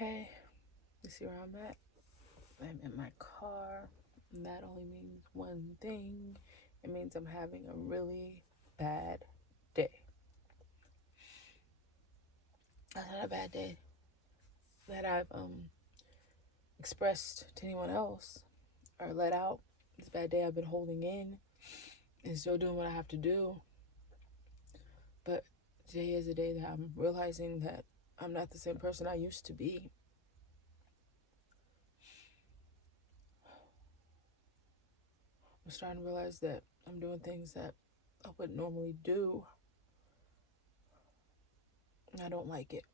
Okay, you see where I'm at? I'm in my car, and that only means one thing. It means I'm having a really bad day. That's not a bad day that I've expressed to anyone else or let out. It's a bad day I've been holding in and still doing what I have to do. But today is a day that I'm realizing that I'm not the same person I used to be. I'm starting to realize that I'm doing things that I wouldn't normally do. And I don't like it.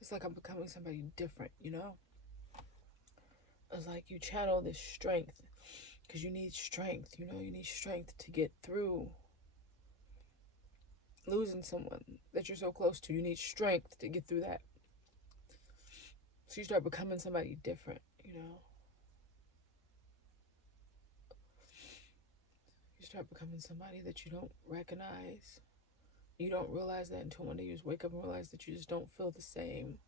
It's like I'm becoming somebody different, you know? It's like you channel this strength because you need strength, you need strength to get through losing someone that you're so close to. You need strength to get through that. So you start becoming somebody different. You start becoming somebody that you don't recognize. You don't realize that until one day you just wake up and realize that you just don't feel the same.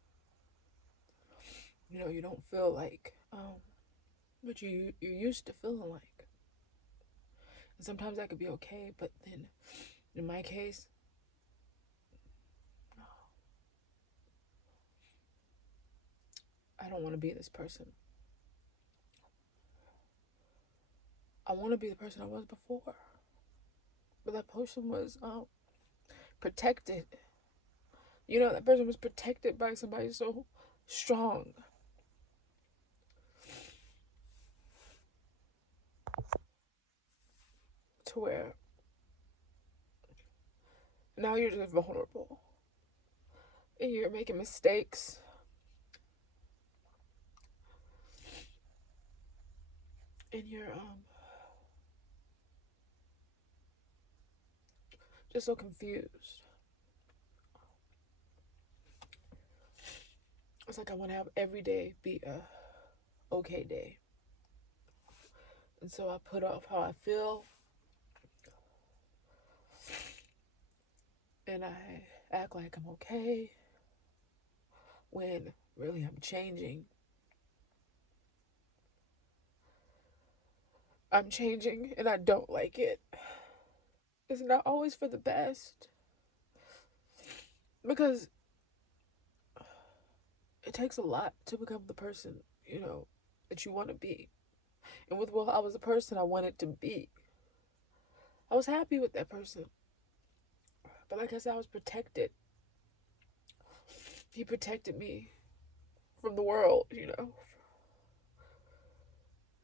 You don't feel like what you're used to feeling like. And sometimes that could be okay, but then in my case, I don't want to be this person. I want to be the person I was before. But that person was protected. That person was protected by somebody so strong. To where now you're just vulnerable. And you're making mistakes. And you're just so confused. It's like I want to have every day be a okay day. And so I put off how I feel. And I act like I'm okay. When really I'm changing. I'm changing and I don't like it. It's not always for the best. Because it takes a lot to become the person, that you want to be. And with Will, I was the person I wanted to be. I was happy with that person. But like I said, I was protected. He protected me from the world.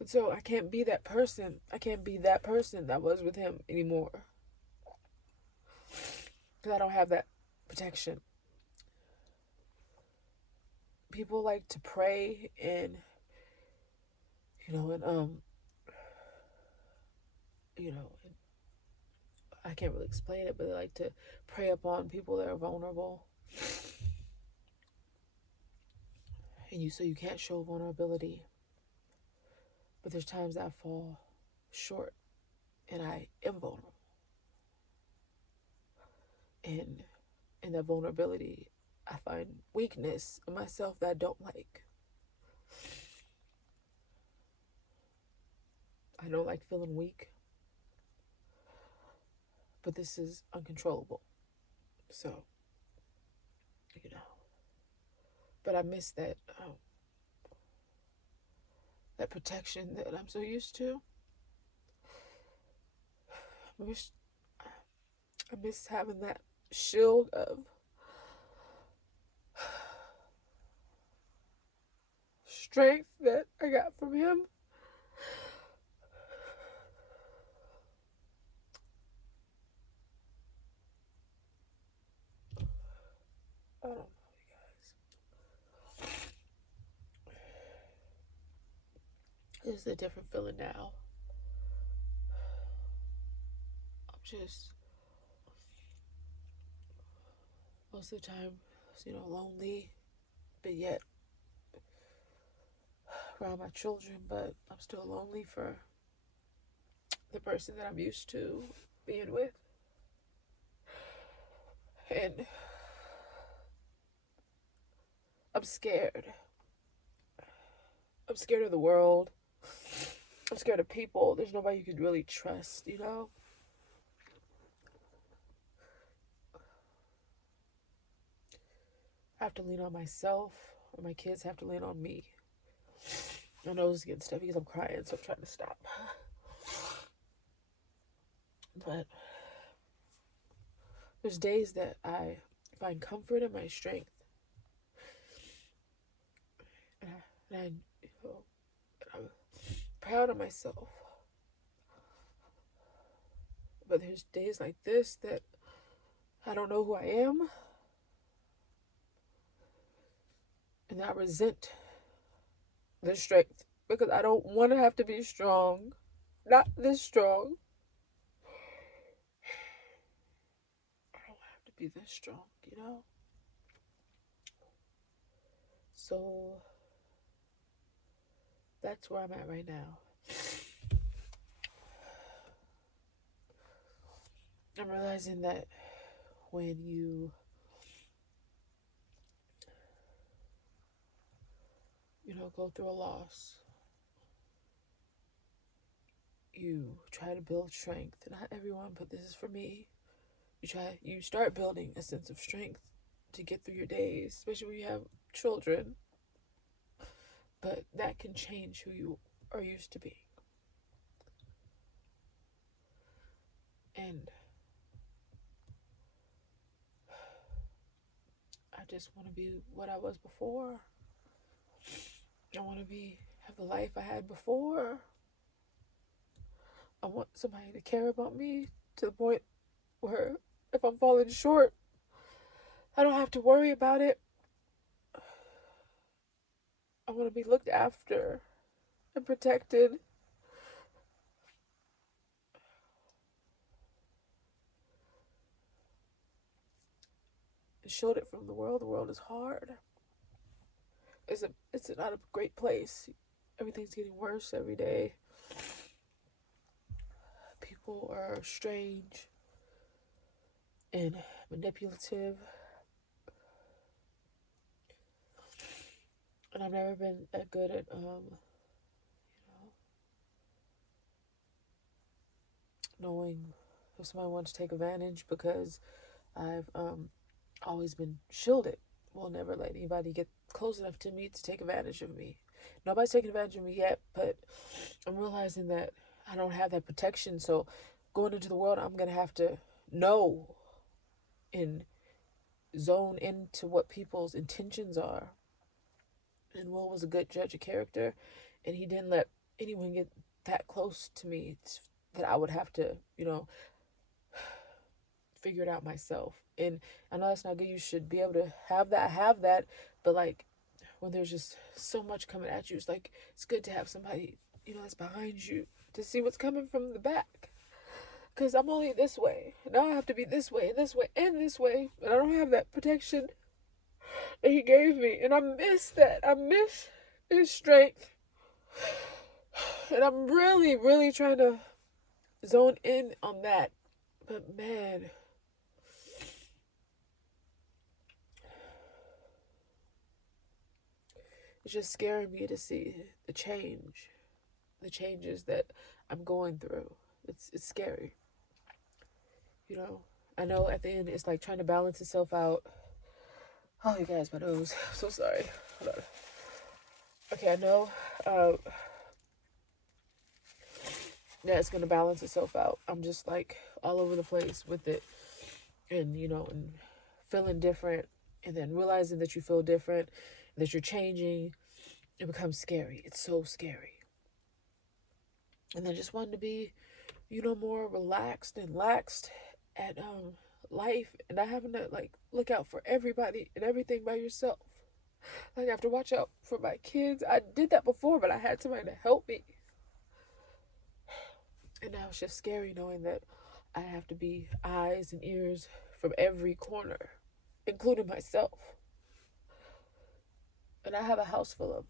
And so I can't be that person. I can't be that person that was with him anymore. Because I don't have that protection. People like to pray and you know, I can't really explain it, but they like to prey upon people that are vulnerable. So you can't show vulnerability. But there's times that I fall short and I am vulnerable. And in that vulnerability, I find weakness in myself that I don't like. I don't like feeling weak, but this is uncontrollable. So, you know, but I miss that protection that I'm so used to. I wish I miss having that shield of strength that I got from him. I don't know, you guys. It's a different feeling now. I'm just most of the time, lonely, but yet around my children, but I'm still lonely for the person that I'm used to being with. And I'm scared. I'm scared of the world. I'm scared of people. There's nobody you can really trust, you know? I have to lean on myself, or my kids have to lean on me. I know it's getting stuffy because I'm crying, so I'm trying to stop. But there's days that I find comfort in my strength. And I'm proud of myself. But there's days like this that I don't know who I am. And I resent the strength because I don't want to have to be strong. Not this strong. I don't have to be this strong, you know? So that's where I'm at right now. I'm realizing that when you know, go through a loss, you try to build strength. Not everyone, but this is for me. You start building a sense of strength to get through your days, especially when you have children. But that can change who you are used to being. And I just want to be what I was before. I want to have the life I had before. I want somebody to care about me to the point where if I'm falling short, I don't have to worry about it. I want to be looked after and protected. And showed it from the world. The world is hard. It's not a great place. Everything's getting worse every day. People are strange and manipulative. And I've never been that good at knowing if somebody wants to take advantage because I've always been shielded. Will never let anybody get close enough to me to take advantage of me. Nobody's taking advantage of me yet, but I'm realizing that I don't have that protection. So going into the world, I'm going to have to know and zone into what people's intentions are. And Will was a good judge of character, and he didn't let anyone get that close to me that I would have to, figure it out myself. And I know that's not good. You should be able to have that, but like when there's just so much coming at you, it's good to have somebody, that's behind you to see what's coming from the back. Because I'm only this way. Now I have to be this way, and this way, and this way. And I don't have that protection that he gave me. And I miss that. I miss his strength. And I'm really, really trying to zone in on that. But man, it's just scaring me to see the changes that I'm going through. It's scary. I know at the end it's like trying to balance itself out. Oh, you guys, my nose. I'm so sorry. Hold on. Okay, I know. Yeah, it's gonna balance itself out. I'm just like all over the place with it, and and feeling different, and then realizing that you feel different, that you're changing. It becomes scary. It's so scary. And then just wanting to be, more relaxed and laxed at life, and not having to like look out for everybody and everything by yourself. Like I have to watch out for my kids. I did that before, but I had somebody to help me. And now it's just scary knowing that I have to be eyes and ears from every corner, including myself. And I have a house full of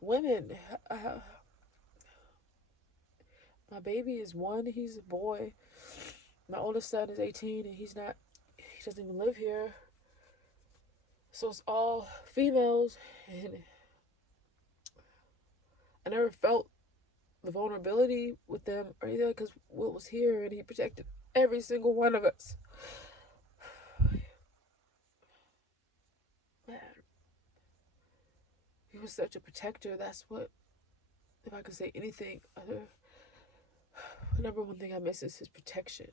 women. My baby is 1. He's a boy. My oldest son is 18, and he doesn't even live here. So it's all females, and I never felt the vulnerability with them or anything because Will was here and he protected every single one of us. Man, he was such a protector. That's what, if I could say anything other, the number one thing I miss is his protection.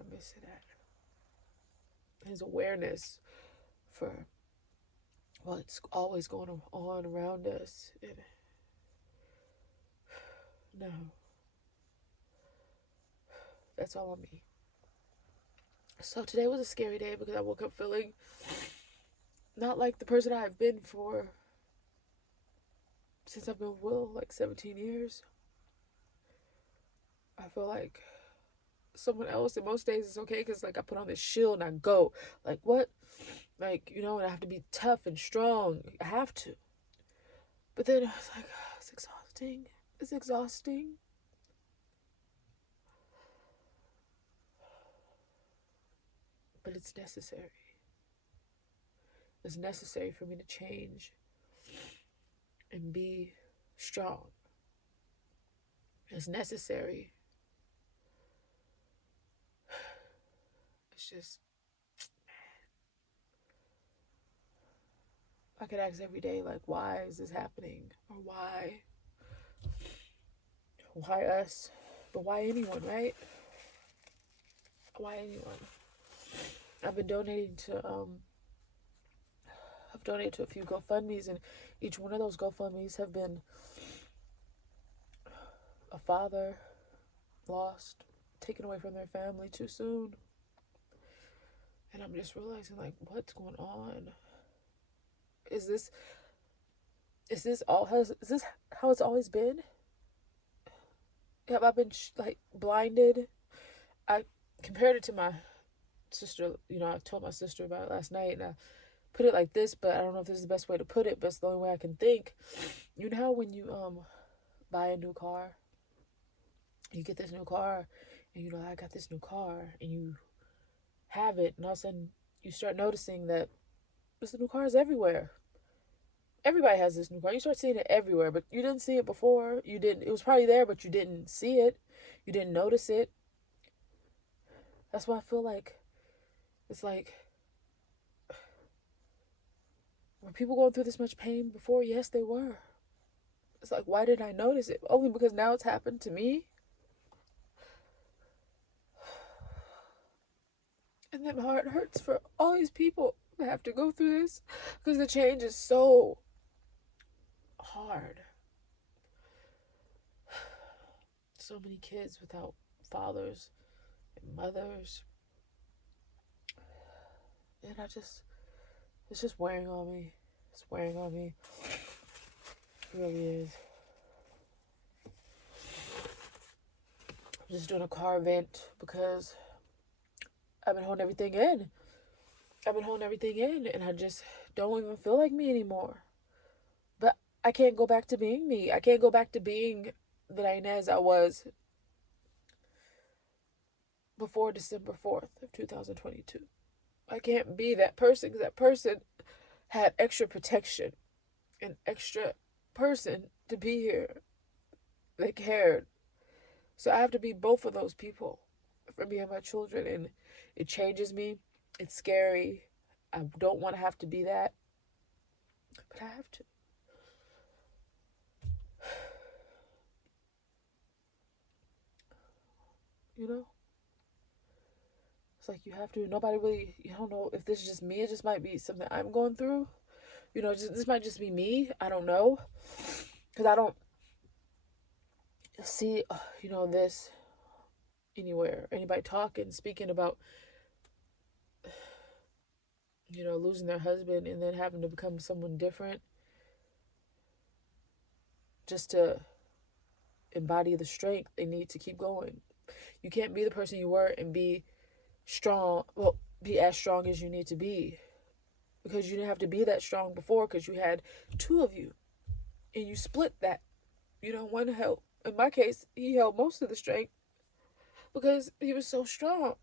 I miss that. His awareness for what's always going on around us. And no, that's all on me. So today was a scary day because I woke up feeling not like the person I've been for since I've been with Will, like 17 years. I feel like someone else, and most days it's okay because like I put on this shield and I go. Like what? Like, you know, and I have to be tough and strong. I have to. But then I was like, oh, it's exhausting. It's exhausting. But it's necessary. It's necessary for me to change and be strong. It's necessary. It's just, I could ask every day, like, why is this happening? Or why? Why us? But why anyone, right? Why anyone? I've been donating to, I've donated to a few GoFundMes, and each one of those GoFundMes have been a father lost, taken away from their family too soon. And I'm just realizing, like, what's going on? Is this is this how it's always been? Have I been like blinded? I compared it to my sister. You know, I told my sister about it last night, and I put it like this, but I don't know if this is the best way to put it, but it's the only way I can think. You know how when you buy a new car, you get this new car, and you know, I got this new car, and you have it, and all of a sudden you start noticing that this new car is everywhere. Everybody has this new car. You start seeing it everywhere, but you didn't see it before. You didn't. It was probably there, but you didn't see it. You didn't notice it. That's why I feel like it's like, were people going through this much pain before? Yes, they were. It's like, why didn't I notice it? Only because now it's happened to me. And then my heart hurts for all these people that have to go through this because the change is so hard. So many kids without fathers and mothers. And it's just wearing on me. It's wearing on me. It really is. I'm just doing a car vent because I've been holding everything in. And I just don't even feel like me anymore. But I can't go back to being me. I can't go back to being the Inez I was before December 4th of 2022. I can't be that person because that person had extra protection, an extra person to be here. They cared. So I have to be both of those people for me and my children, and it changes me. It's scary. I don't want to have to be that, but I have to. You know? It's like you have to. Nobody really, you don't know if this is just me. It just might be something I'm going through. You know, this might just be me. I don't know. Because I don't see, you know, this anywhere. Anybody talking, speaking about, you know, losing their husband and then having to become someone different just to embody the strength they need to keep going. You can't be the person you were and be strong, well, be as strong as you need to be. Because you didn't have to be that strong before because you had two of you. And you split that. You know, one held, in my case, he held most of the strength because he was so strong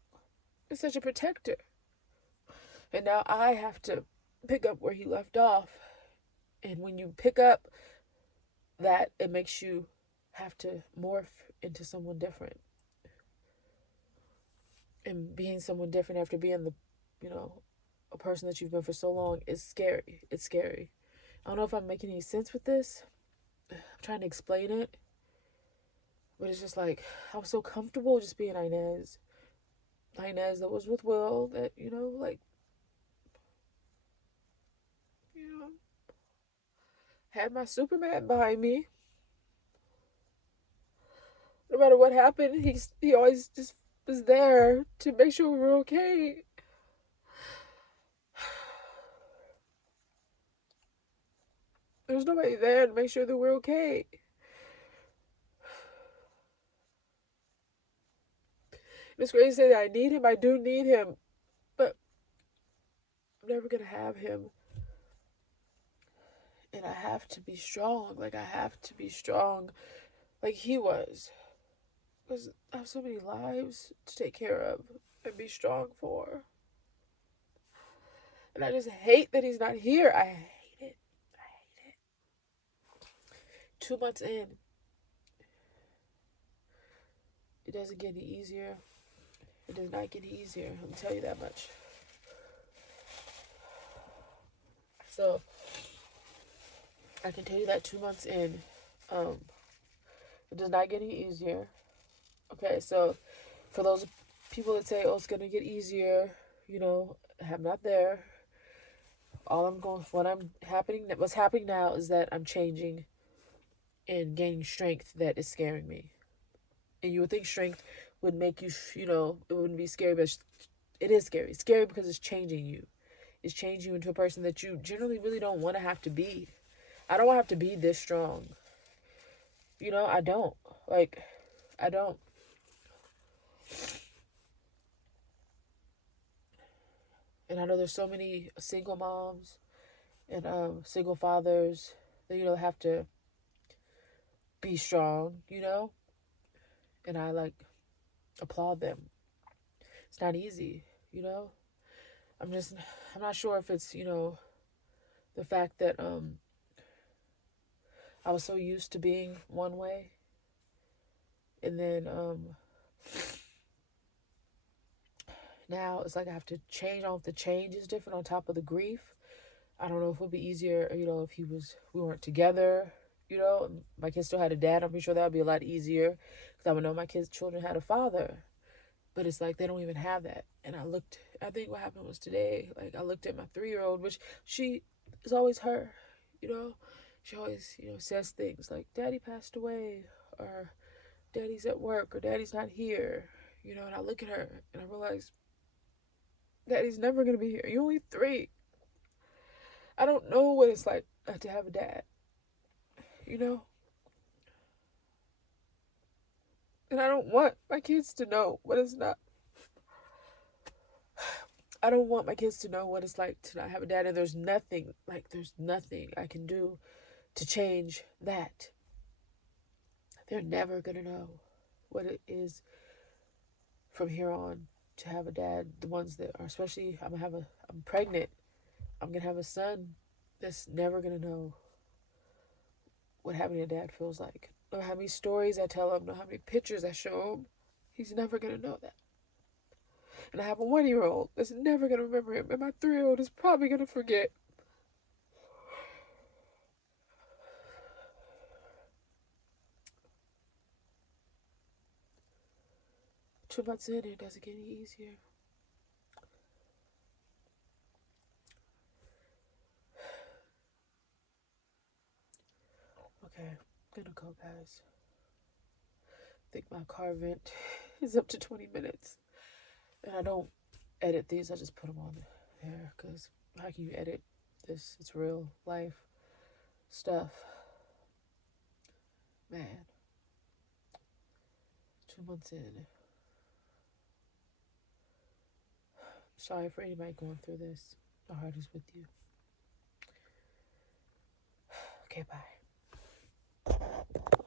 and such a protector. And now I have to pick up where he left off. And when you pick up that, it makes you have to morph into someone different. And being someone different after being you know, a person that you've been for so long is scary. It's scary. I don't know if I'm making any sense with this. I'm trying to explain it. But it's just like, I was so comfortable just being Inez. Inez that was with Will, that, like, you know, had my Superman behind me. No matter what happened, he always just was there to make sure we were okay. There's nobody there to make sure that we're okay. It's crazy to say that I need him. I do need him, but I'm never gonna have him. And I have to be strong. Like, I have to be strong like he was. Because I have so many lives to take care of and be strong for. And I just hate that he's not here. I hate it. I hate it. 2 months in, it doesn't get any easier. It does not get any easier. I'll tell you that much. So, I can tell you that 2 months in, um, it does not get any easier. Okay, so for those people that say, "Oh, it's gonna get easier," I'm not there. What's happening now is that I'm changing and gaining strength that is scaring me. And you would think strength would make you, it wouldn't be scary, but it is scary. It's scary because it's changing you. It's changing you into a person that you generally really don't want to have to be. I don't want to have to be this strong. I don't. Like, I don't. And I know there's so many single moms and single fathers that, have to be strong, and I, like, applaud them. It's not easy, you know? I'm just, I'm not sure if it's, the fact that I was so used to being one way, and then now it's like I have to change. I don't know if the change is different on top of the grief. I don't know if it would be easier, if we weren't together, my kids still had a dad. I'm pretty sure that would be a lot easier because I would know my children had a father. But it's like they don't even have that. And I think what happened was today, like, I looked at my 3-year-old, which she is always her, you know. She always, says things like, "Daddy passed away," or "Daddy's at work," or "Daddy's not here," and I look at her and I realize Daddy's never going to be here. You're only 3. I don't know what it's like to have a dad, you know? And I don't want my kids to know what it's not. I don't want my kids to know what it's like to not have a dad, and there's nothing I can do to change that. They're never gonna know what it is from here on to have a dad. The ones that are, especially, I'm pregnant. I'm gonna have a son that's never gonna know what having a dad feels like. No how many stories I tell him, no how many pictures I show him. He's never gonna know that. And I have a 1-year-old that's never gonna remember him, and my 3-year-old is probably gonna forget. 2 months in, it doesn't get any easier. Okay, I'm gonna go, guys. I think my car vent is up to 20 minutes. And I don't edit these, I just put them on there, because how can you edit this? It's real life stuff. Man, 2 months in. Sorry for anybody going through this. My heart is with you. Okay, bye.